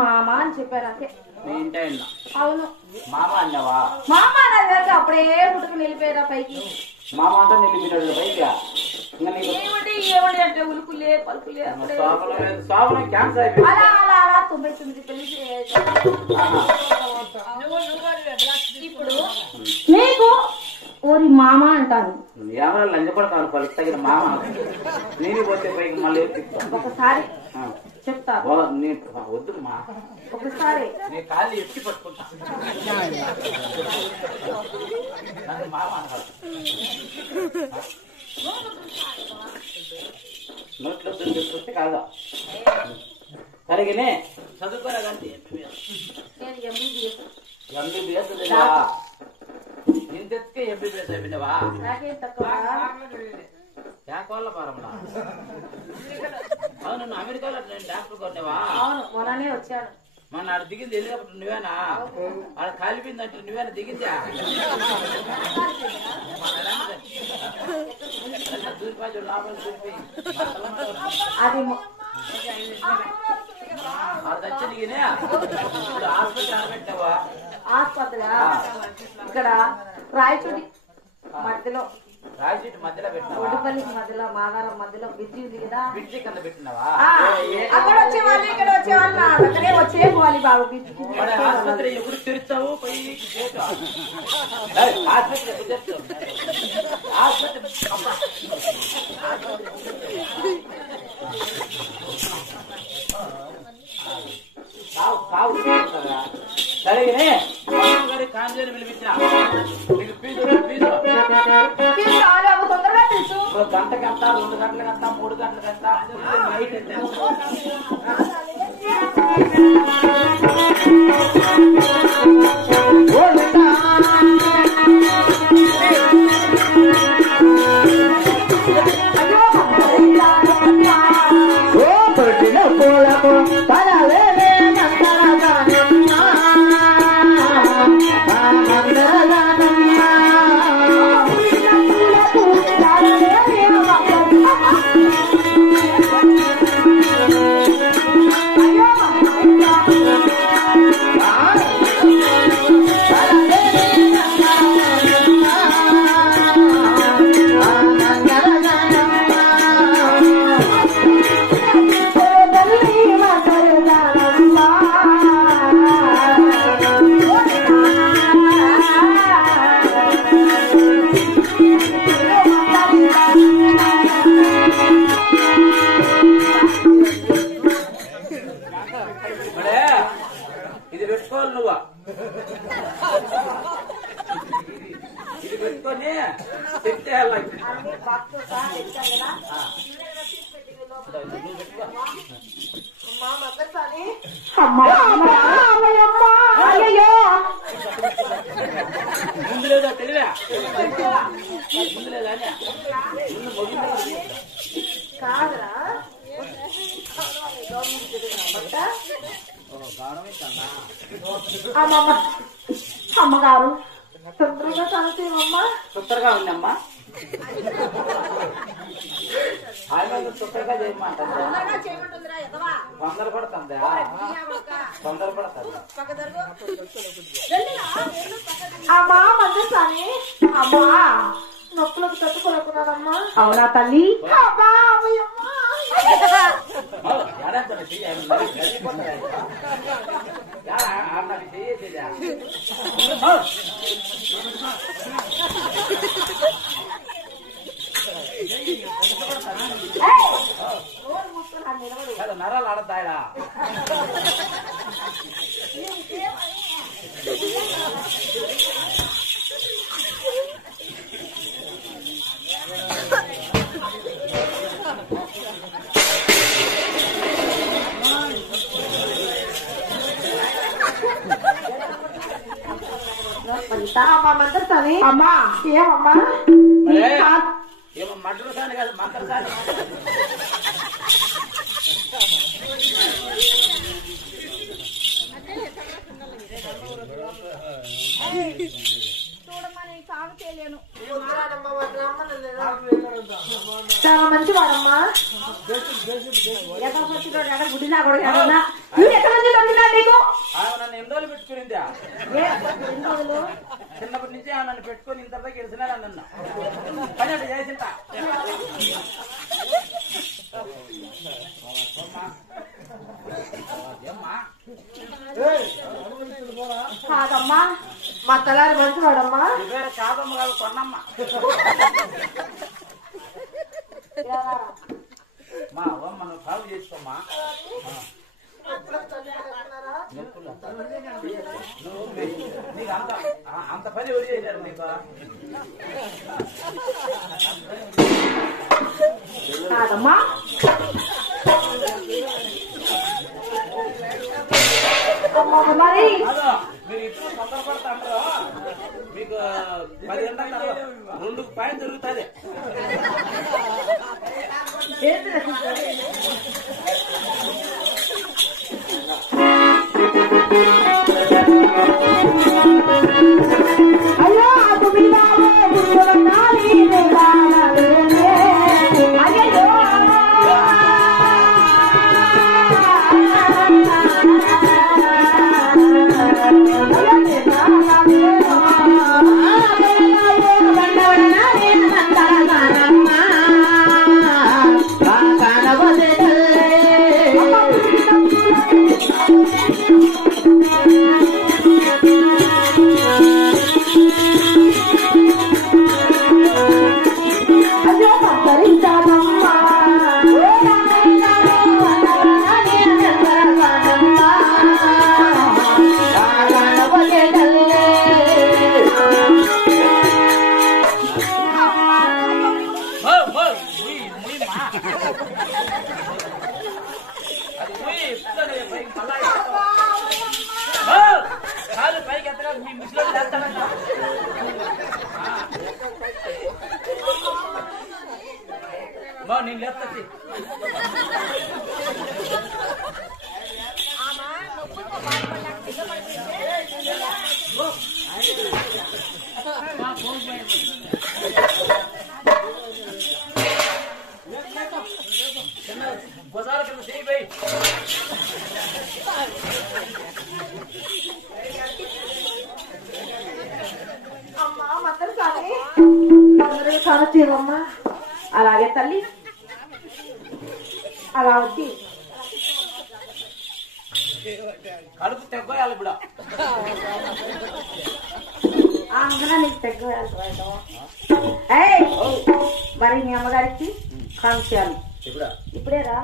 మామ అని చెప్పారు అంతే. అవును మామ అన్నావా? మామ అన్నది అప్పుడే పుట్టుకు నిలిపోయారా పైకి. మామ అంతా నిలిపినాడు పైకి. ఏమిటి ఏమిటి అంటే ఉలుకులే పలుకులే క్యాన్సర్ అయిపోయింది. అలా అలా అలా 99 పెళ్లి ఇప్పుడు నీకు ఓరి మామ అంటాను. ఎవరో లంజ పడతాను పలుకు తగిన మామ. నేను పోతే పైకి మళ్ళీ ఒకసారి చెప్తా వద్దు మా ఒకసారి నీ కాళ్ళు ఎత్తి పట్టుకుంటా. మామ నోట్లో చూస్తే కాదా సరిగానే చదువుకోరా కానీ ఎంబీబీఎస్ ఇంతకే ఎంబీబీఎస్ అయిపోయినావా? వాళ్ళ పారమ్మా. అవును అమెరికాలో నేను డాక్టర్ కొన్నావా? అవును మొన్ననే వచ్చాను. మన ఆడ దిగింది వెళ్ళినప్పుడు నువ్వేనా? ఆడ కాలిపోయిందంటే నువ్వేనా దిగిందా? అది ఆసుపత్రి ఇక్కడ రాయచూడి మధ్యలో ఒడిపల్లికి మధ్యలో మాదారం మధ్యలో బ్రిడ్జి ఉంది కదా, బ్రిడ్జి కింద పెట్టినావా? అక్కడ వచ్చేవాళ్ళు ఇక్కడ వచ్చేవాళ్ళు అక్కడే వచ్చేపోవాలి బాబు. ఆసుపత్రి ఎప్పుడు తెరుస్తావు? ఆసుపత్రి ఎప్పుడు తెరుస్తావు? ఆసుపత్రి సరేనే గారి కాంజీని పిలిపించా. నీకు తొందరగా తెలుసు. గంటకి ఎంత, 2 గంటలకు ఎంత, 3 గంటలకు ఎంత, నైట్ ఎంత? ఇది పెట్టుకోవాలి నువ్వా? ఇది పెట్టుకొని పెట్టేయాలి. ముందు లేదా తెలివా? ముందు లేదా కాదురా అమ్మగారు తొందరగా చదువుతామమ్మా. తొందరగా ఉందమ్మా. తొందరగా చేయమంటుందా? తొందరపడుతుందా? తొందరపడుతుందా? అమ్మా మందసాని అమ్మా నొప్పులకు తట్టుకోలేకున్నానమ్మా. అవునా తల్లి? అమ్మా అమ్మయ్యమ్మా నరాలు ఆడతాయా? అమ్మా మందసాని అమ్మా ఏమమ్మా ఏమో మటలు సాని కాదు మంటలు సాని. చాలా మంచి వాడమ్మా. వచ్చినోడు ఎక్కడ గుడినా కూడా ఎవరన్నా నువ్వు ఎక్కడ నుంచి దొరికినా నీకు ఆమె నన్ను ఎన్ని రోజులు పెట్టుకునిందా ఎన్ని రోజులు చిన్నప్పటి నుంచి ఆమె నన్ను పెట్టుకుని ఇంతలో గెలిచినా నన్ను పని అట్లా చేసింటా కాదమ్మా మా తలారి మంచివాడమ్మా వేరే కాదమ్మ కాదు కొన్నమ్మ మా అవ్వమ్మ నువ్వు కావు చేసుకోమ్మా నీకు అంత పని ఎవరు చేశారు నీకు కాదమ్మా మరి మీరు ఇద్దరు తొందరపడతా అంటారు మీకు 10 గంటల 2 పాయింట్ దొరుకుతుంది అయ్యో కాలు పైకి ఎత్తగా మీ ముసలో చేస్తానంట నేను లేపుతుంది బజార్ కింద చేయి అమ్మా మందరు కానీ అందరూ కానొచ్చేవమ్మా అలాగే తల్లి అలా వచ్చి కడుపు తెగ్గోయాలి ఇప్పుడు అందులో నీకు తగ్గ మరి మీ అమ్మగారికి కాంక్షాలు ఇప్పుడే రా